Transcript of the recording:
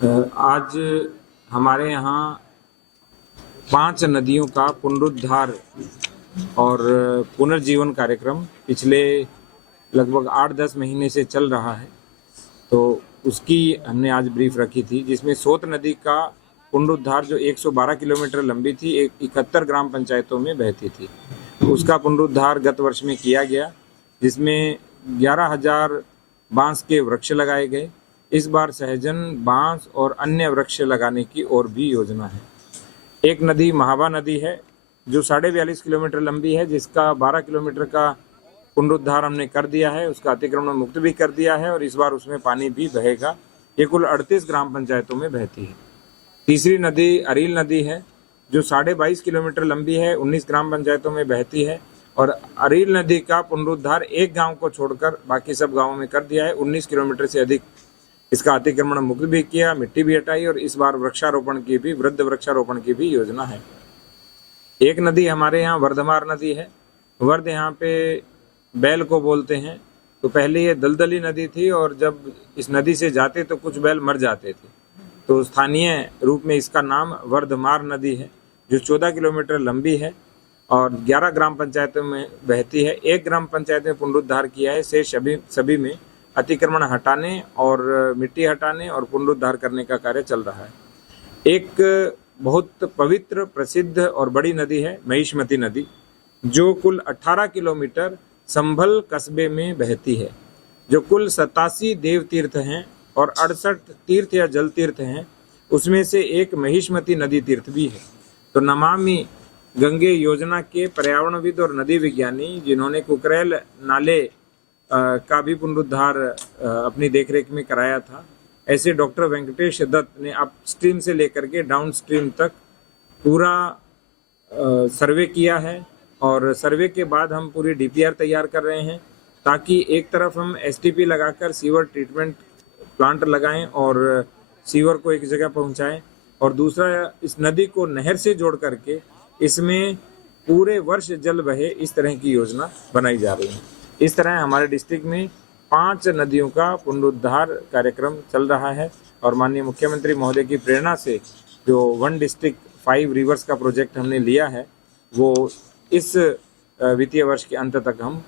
आज हमारे यहाँ 5 नदियों का पुनरुद्धार और पुनर्जीवन कार्यक्रम पिछले लगभग 8-10 महीने से चल रहा है। तो उसकी हमने आज ब्रीफ रखी थी, जिसमें सोत नदी का पुनरुद्धार जो 112 किलोमीटर लंबी थी, 71 ग्राम पंचायतों में बहती थी, तो उसका पुनरुद्धार गत वर्ष में किया गया, जिसमें 11,000 बांस के वृक्ष लगाए गए। इस बार सहजन, बांस और अन्य वृक्ष लगाने की और भी योजना है। एक नदी महाबा नदी है जो 42.5 किलोमीटर लंबी है, जिसका 12 किलोमीटर का पुनरुद्धार हमने कर दिया है, उसका अतिक्रमण मुक्त भी कर दिया है और इस बार उसमें पानी भी बहेगा। ये कुल 38 ग्राम पंचायतों में बहती है। तीसरी नदी अरील नदी है जो 22.5 किलोमीटर लंबी है, 19 ग्राम पंचायतों में बहती है और अरील नदी का पुनरुद्धार एक गांव को छोड़कर बाकी सब गांवों में कर दिया है। 19 किलोमीटर से अधिक इसका अतिक्रमण मुक्त भी किया, मिट्टी भी हटाई और इस बार वृक्षारोपण की भी, वृद्ध वृक्षारोपण की भी योजना है। एक नदी हमारे यहाँ वर्धमार नदी है। वर्ध यहाँ पे बैल को बोलते हैं। तो पहले ये दलदली नदी थी और जब इस नदी से जाते तो कुछ बैल मर जाते थे, तो स्थानीय रूप में इसका नाम वर्धमार नदी है, जो 14 किलोमीटर लंबी है और 11 ग्राम पंचायतों में बहती है। एक ग्राम पंचायत में पुनरुद्धार किया है, से सभी में अतिक्रमण हटाने और मिट्टी हटाने और पुनरुद्धार करने का कार्य चल रहा है। एक बहुत पवित्र, प्रसिद्ध और बड़ी नदी है महिष्मती नदी, जो कुल 18 किलोमीटर संभल कस्बे में बहती है, जो कुल 87 देव तीर्थ हैं और 68 तीर्थ या जल तीर्थ हैं। उसमें से एक महिष्मती नदी तीर्थ भी है। तो नमामि गंगे योजना के पर्यावरणविद और नदी विज्ञानी, जिन्होंने कुकरेल नाले का भी पुनरुद्धार अपनी देखरेख में कराया था, ऐसे डॉक्टर वेंकटेश दत्त ने अपस्ट्रीम से लेकर के डाउन स्ट्रीम तक पूरा सर्वे किया है और सर्वे के बाद हम पूरी डीपीआर तैयार कर रहे हैं, ताकि एक तरफ हम एसटीपी लगाकर सीवर ट्रीटमेंट प्लांट लगाएं और सीवर को एक जगह पहुंचाएं, और दूसरा इस नदी को नहर से जोड़ करके इसमें पूरे वर्ष जल बहे, इस तरह की योजना बनाई जा रही है। इस तरह हमारे डिस्ट्रिक्ट में 5 नदियों का पुनरुद्धार कार्यक्रम चल रहा है और माननीय मुख्यमंत्री महोदय की प्रेरणा से जो 1 डिस्ट्रिक्ट 5 रिवर्स का प्रोजेक्ट हमने लिया है, वो इस वित्तीय वर्ष के अंत तक हम